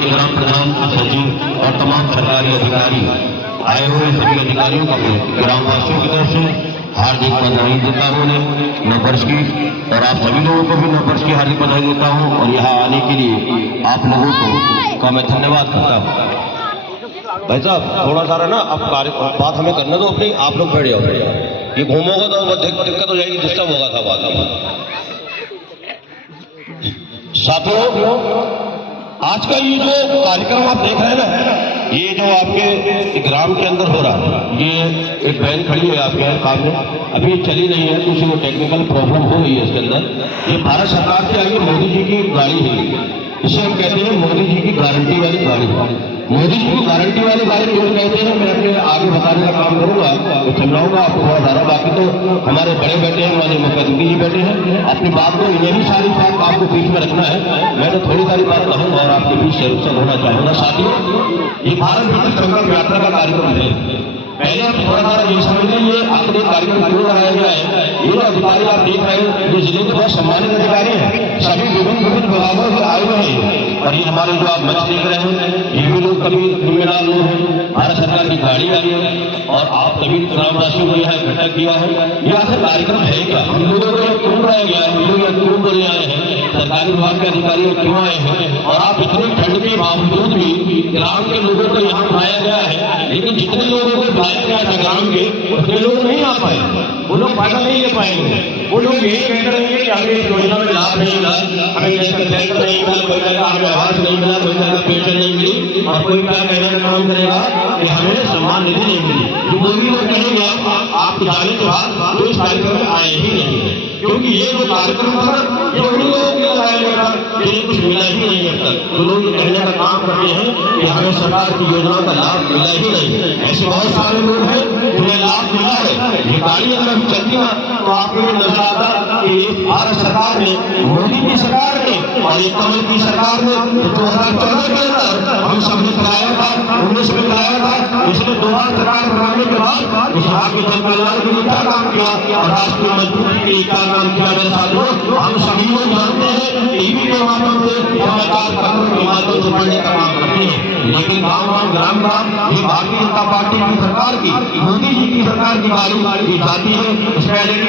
के ग्राम प्रधान, सचिव और तमाम सरकारी अधिकारी आए हुए सभी अधिकारियों को ग्रामवासियों की तरफ से हार्दिक बधाई देता हूँ नववर्ष की, और आप सभी लोगों को भी नववर्ष की हार्दिक बधाई देता हूँ। और यहाँ आने के लिए आप लोगों को मैं धन्यवाद करता हूँ। भाई साहब थोड़ा सारा ना आप बात हमें करना दो अपनी, आप लोग बैठ जाओ, ये घूमोगे तो दिक्कत हो जाएगी, डिस्टर्ब होगा था बात। साथियों, आज का ये जो कार्यक्रम आप देख रहे हैं ना, ये जो आपके ग्राम के अंदर हो रहा है, ये एक वैन खड़ी है आपके सामने, अभी चली नहीं है, किसी को टेक्निकल प्रॉब्लम हो गई है इसके अंदर। ये भारत सरकार से आई है, मोदी जी की गाड़ी है, इसे हम कहते हैं मोदी जी की गारंटी वाली गाड़ी। मोदी जी की गारंटी वाली गाड़ी क्यों कहते हैं, मैं अपने आगे बताने का काम करूंगा, तो समझाऊंगा आपको थोड़ा सारा। बाकी तो हमारे बड़े बेटे हैं, हमारे मुख्यमंत्री जी बैठे हैं, अपनी बात को इन्हें भी सारी बात आपको बीच में रखना है। मैं तो थोड़ी सारी बात कहूंगा और आपके बीच से रुखसत होना चाहूंगा। साथियों, ये भारत विकास संकल्प यात्रा का कार्यक्रम है। पहले आप थोड़ा सा ये समझ लें, ये आखिरी कार्यक्रम क्यों कराया गया है। ये जो अधिकारी आप देख रहे हैं, ये जिले के बहुत सम्मानित अधिकारी हैं, सभी विभिन्न विभागों से आए हुए हैं। और ये हमारे जो आप मंच देख रहे हैं, ये भी लोग कभी जिम्मेदार लोग हैं। भारत सरकार की गाड़ी आई है और आप सभी ग्रामवासियों को यहाँ इकट्ठा किया है। ये आखिर कार्यक्रम है क्या, हम लोगों को क्यों बुलाया गया है, हम लोग यहाँ क्यों बोलने आए हैं, सरकारी विभाग के अधिकारी क्यों आए हैं, और आप इतनी ठंड के बावजूद भी ग्राम के लोगों को यहाँ बुलाया गया है। लेकिन जितने लोगों को बुलाया गया था ग्राम के, उतने लोग नहीं आ पाए, वो लोग फायदा नहीं ले पाएंगे। वो लोग यही कहते रहेंगे कि हमें इस योजना में लाभ नहीं मिला, हमें इसका टैक्स नहीं मिला, कोई कहेगा हमें आवास नहीं मिला, कोई कहेगा पेंशन नहीं मिली, और कोई क्या कहने का काम करेगा कि हमें सम्मान निधि नहीं मिली। जो मोदी लोग कहेंगे आप जाने के बाद तो इस कार्यक्रम में आए ही नहीं है, क्योंकि ये जो कार्यक्रम था ये उन लोगों के लिए आया गया था जिन्हें कुछ मिला ही नहीं अब तक। तो लोग ये कहने का काम करते हैं कि हमें सरकार की योजना का लाभ मिला ही नहीं। ऐसे बहुत सारे लोग हैं जिन्हें लाभ मिला है। ये गाड़ी अगर हम चलती ना तो आपको ये नजर आता कि भारत सरकार ने, मोदी की सरकार ने और ये कमल की सरकार ने 2014 के अंदर हम सबने कराया था, 19 में कराया था। इसने 2 बार सरकार बनाने के बाद इस यहाँ के जन कल्याण के लिए क्या काम किया और राष्ट्रीय मजबूती के लिए क्या काम किया, मेरे साथियों हम सभी लोग जानते हैं। टीवी के माध्यम से, समाचार पत्रों के माध्यम से पढ़ने का काम करते हैं। लेकिन गाँव ग्राम ये भारतीय जनता पार्टी की सरकार की, मोदी जी की सरकार की गाड़ी जाती है, इसमें एलईडी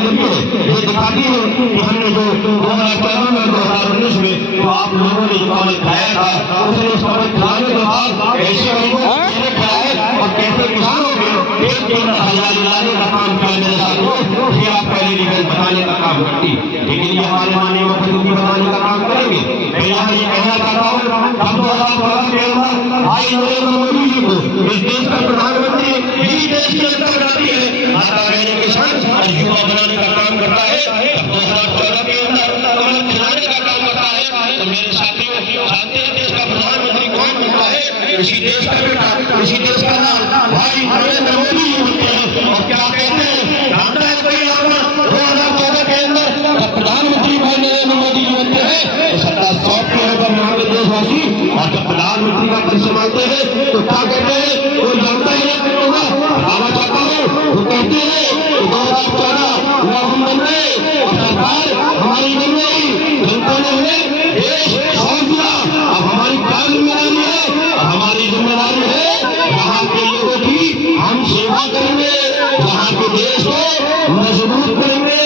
लगी है, ये दिखाती है कि हमने जो 2014 में 2019 में जो आप लोगों ने जो कमल खाया था, उसने इस कमल खाने के बाद कैसे हमने खाया और कैसे किसानों के 1,000 दिलाने का काम किया, मेरे साथियों ये आप पहले निकल बताने का काम करती। लेकिन ये हमारे माननीय मुख्यमंत्री बताने का काम करेंगे। मैं यहाँ ये कहना चाहता हूँ, हम 2014 के अंदर भाई नरेंद्र मोदी जी को इस देश का प्रधानमंत्री, यही देश की जनता बनाती है, माता बहने के संग और युवा बनाने का काम करता है। 2014 के अंदर कमल खिलाने का काम करता है। तो मेरे साथियों जानते हैं देश का प्रधानमंत्री कौन बनता है, इसी देश का बेटा, इसी देश का नाम भाई नरेंद्र मोदी जी बनते हैं। और क्या कहते हैं, जानता है कोई आपका 2014 के अंदर प्रधानमंत्री भाई नरेंद्र मोदी जी बनते हैं, सत्ता सौंपते हैं हमारे देशवासी। और जब प्रधानमंत्री का परिचय मांगते हैं तो क्या कहते हैं, कोई जानता ही नहीं होगा, बताना चाहता हूँ। वो कहते हैं 2014 हम बन गए और सरकार हमारी बन गई, जनता ने हमें देश सौंप दिया। अब हमारी क्या जिम्मेदारी है, अब हमारी जिम्मेदारी है यहाँ के लोगों की हम सेवा करेंगे, यहाँ के देश को मजबूत करेंगे,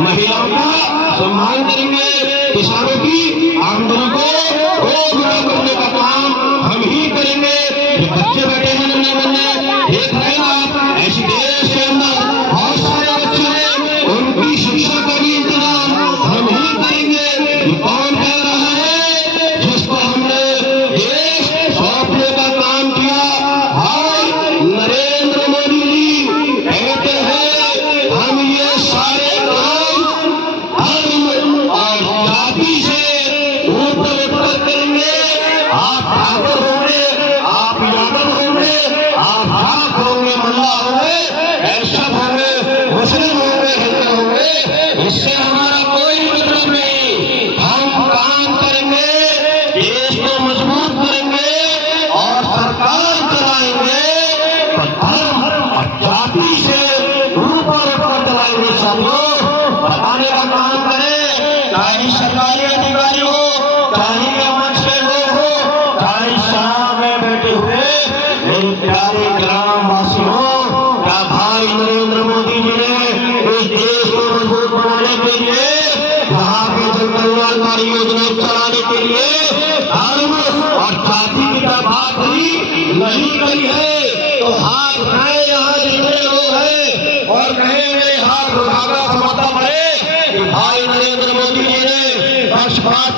महिलाओं का सम्मान करेंगे, किसानों की आमदनी को दोगुना करने का काम हम ही करेंगे। ये बच्चे बैठे हैं नन्हे मुन्ने, देख रहे हैं आप, ऐसे देश के अंदर बहुत सारे बच्चे हैं, उनकी शिक्षा का भी इंतजाम हम ही करेंगे। ये कौन कह रहा है, जिसको हमने देश सौंपने का काम किया, भाई नरेंद्र मोदी जी कहते हैं हम ये सारे काम धर्म और जाति से ऊपर करेंगे। आप ठाकुर होंगे, आप यादव होंगे, आप भाग होंगे, मल्ला होंगे, ऐसा होंगे, मुस्लिम होंगे, हिंदू होंगे, इससे हमारा कोई मतलब नहीं। हम काम करेंगे, देश को मजबूत करेंगे और सरकार चलाएंगे, तो धर्म और जाति से ऊपर चलाएंगे। सब लोग बताने का काम करें, चाहे सरकारी अधिकारी हो, चाहे मंच के लोग हो,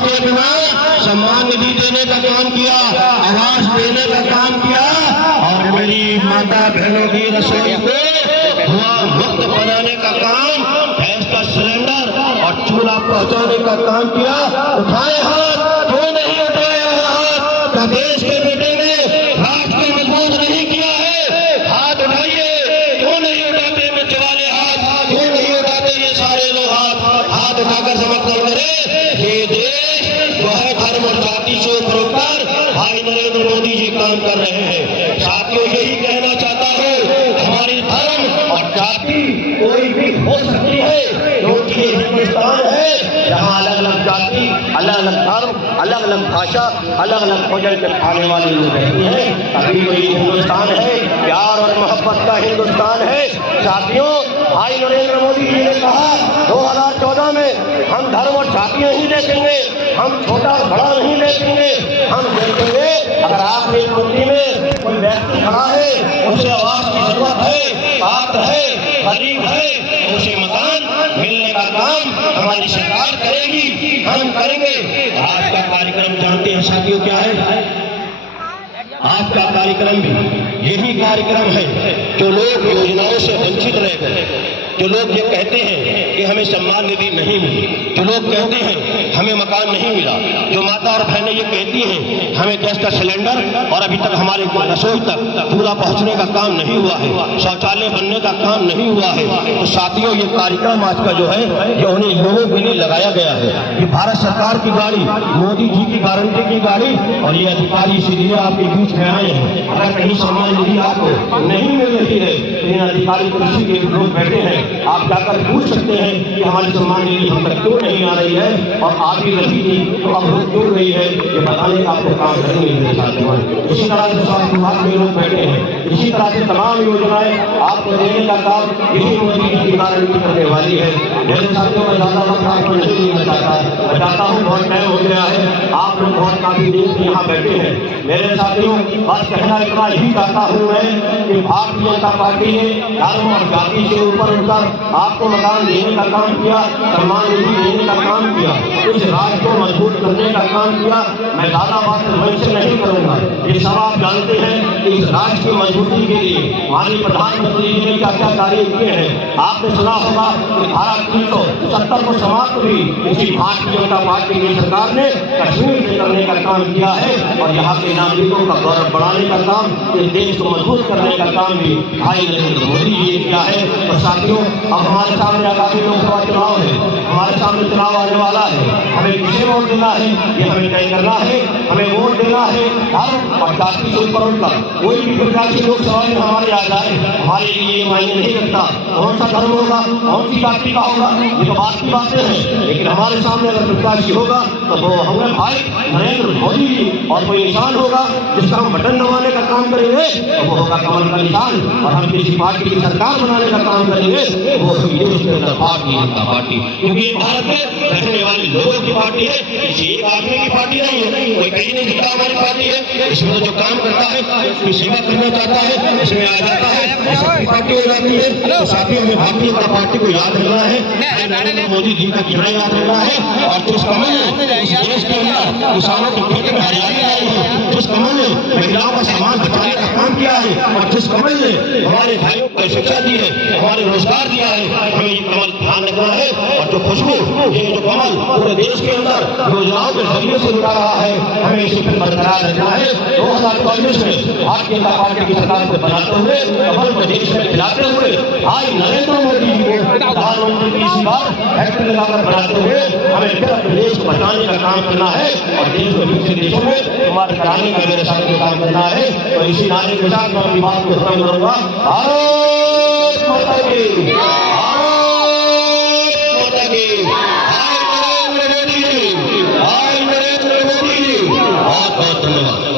के बिना सम्मान निधि देने का काम किया, आवास देने का काम किया और मेरी माता बहनों की रसोई को धुआं मुक्त बनाने का काम, गैस का सिलेंडर और चूल्हा पहुंचाने का काम किया। उठाए हाथ, क्यों नहीं उठाए हाथ? क्या देश के बेटे ने राष्ट्र को मजबूत नहीं किया है? हाथ उठाइए। क्यों नहीं उठाते मिर्च वाले हाथ? क्यों नहीं उठाते ये सारे लोग हाथ उठाकर समर्थन करें? ये देश जो है धर्म और जाति से ऊपर उठकर भाई नरेंद्र मोदी जी काम कर रहे हैं। साथियों, यही कहना चाहता हूँ, हमारी धर्म और जाति कोई भी हो सकती है, क्योंकि ये हिंदुस्तान है जहाँ अलग अलग जाति, अलग अलग धर्म, अलग अलग भाषा, अलग अलग भोजन के खाने वाले लोग रहते हैं। अभी तो ये हिंदुस्तान है, प्यार और मोहब्बत का हिंदुस्तान है। साथियों, भाई नरेंद्र मोदी जी ने कहा 2014 में हम धर्म और जाति नहीं देखेंगे, हम छोटा और बड़ा नहीं देखेंगे, हम देखेंगे अगर आपकी मुट्ठी में कोई व्यक्ति खड़ा है, उसे आवास की जरूरत है, पात्र है, गरीब है, उसे मकान मिलने का काम हमारी सरकार करेगी, हम करेंगे। आज का कार्यक्रम जानते हैं साथियों क्या है? आज का कार्यक्रम भी यही कार्यक्रम है। जो लोग योजनाओं से वंचित रह गए, जो लोग ये कहते हैं कि हमें सम्मान निधि नहीं मिली, जो लोग कहते हैं हमें मकान नहीं मिला, जो माता और बहनें ये कहती हैं हमें गैस का सिलेंडर और अभी तक हमारे रसोई तक पूरा पहुंचने का काम नहीं हुआ है, शौचालय बनने का काम नहीं हुआ है। तो साथियों, ये कार्यक्रम आज का जो है ये उन्हीं लोगों के लिए लगाया गया है। ये भारत सरकार की गाड़ी, मोदी जी की गारंटी की गाड़ी, और ये अधिकारी इसीलिए आपके बीच में आए हैं। अगर कहीं सम्मान निधि आपको नहीं मिल रही है तो इन अधिकारी कृषि के लोग बैठे हैं, आप जाकर पूछ सकते हैं कि हमारी सम्मान निधि हम तक क्यों नहीं आ रही है और आगे रही थी तो अब रुक क्यों रही है, ये बताने का आपको काम करेंगे। इसी तरह से स्वास्थ्य विभाग के लोग बैठे हैं, इसी तरह से तमाम योजनाएं आपको देने का काम यही मोदी जी की गारंटी करने वाली है। मेरे साथियों, मैं ज्यादा वक्त आपको नहीं देना चाहता, मैं चाहता हूँ बहुत टाइम हो गया है, आप लोग बहुत काफी देर से यहाँ बैठे हैं। मेरे साथियों, बस कहना इतना ही चाहता हूँ मैं कि भारतीय जनता पार्टी ने धर्म और जाति से ऊपर उठकर आपको मकान देने का काम किया, सम्मान निधि देने का काम किया, इस राज्य को मजबूत करने का काम किया। मैं ज्यादा बात मंच से नहीं करूंगा, ये सब आप जानते हैं कि इस राज्य की मजबूती के लिए माननीय प्रधानमंत्री जी ने क्या क्या कार्य किए हैं। आपने सुना होगा कि धारा 370 को समाप्त भी इसी भारतीय जनता पार्टी की सरकार ने कश्मीर से करने का काम किया है और यहाँ के नागरिकों का गौरव बढ़ाने का काम, इस देश को मजबूत करने का काम भी भाई नरेंद्र मोदी जी ने किया है। तो साथियों, अब हमारे सामने आगामी लोकसभा चुनाव है, हमारे सामने चुनाव आने वाला है, हमें किसे वोट देना है ये हमें तय करना है। हमें वोट देना है धर्म और जाति से ऊपर उठकर। कोई भी प्रत्याशी लोकसभा में हमारे आ जाए, हमारे लिए ये मायने नहीं रखता कौन सा धर्म होगा, कौन सी जाति का होगा, ये तो बात की बातें हैं, लेकिन हमारे सामने अगर प्रत्याशी होगा तो वो हमें भाई नरेंद्र मोदी जी, और कोई निशान होगा जिसका हम बटन दबाने का काम करेंगे तो वो होगा कमल का निशान, और हम किसी पार्टी की सरकार बनाने का काम करेंगे वो देश के अंदर भारतीय जनता पार्टी, क्योंकि ये भारत में रहने वाले लोगों की पार्टी है, किसी एक आदमी की पार्टी नहीं है। कोई कहीं नहीं दिखता हमारी पार्टी है, इसमें तो जो काम करता है, कोई सेवा करना चाहता है, इसमें आ जाता है, सबकी पार्टी हो जाती है। तो साथियों, हमें भारतीय जनता पार्टी को याद रखना है, नरेंद्र मोदी जी का चेहरा याद रखना है, और जिस कमल ने देश के अंदर किसानों की खेती में हरियाली लाई है, जिस कमल ने महिलाओं का सामान बचाने का काम किया है, और जिस कमल ने हमारे भाइयों को शिक्षा दी है, हमारे रोजगार दिया है, हमें ये कमल ध्यान रखना है। और जो खुशबू, ये जो कमल पूरे देश के अंदर योजनाओं के जरिए से उठा रहा है, हमें इसे फिर बरकरार रखना है। 2024 में भारतीय जनता पार्टी की सरकार को बनाते हुए, कमल को देश में खिलाते हुए, भाई नरेंद्र मोदी जी को प्रधानमंत्री की इसी बार हैट्रिक लगाकर बनाते हुए हमें फिर अपने देश को बचाने का काम करना है और देश को दूसरे देशों में हमारे कराने का मेरे साथ काम करना है। तो इसी नारे के साथ मैं अपनी बात को खत्म करूंगा। भारत माता की, भारत माता की, भाई नरेंद्र मोदी जी, भाई नरेंद्र मोदी जी, बहुत बहुत धन्यवाद।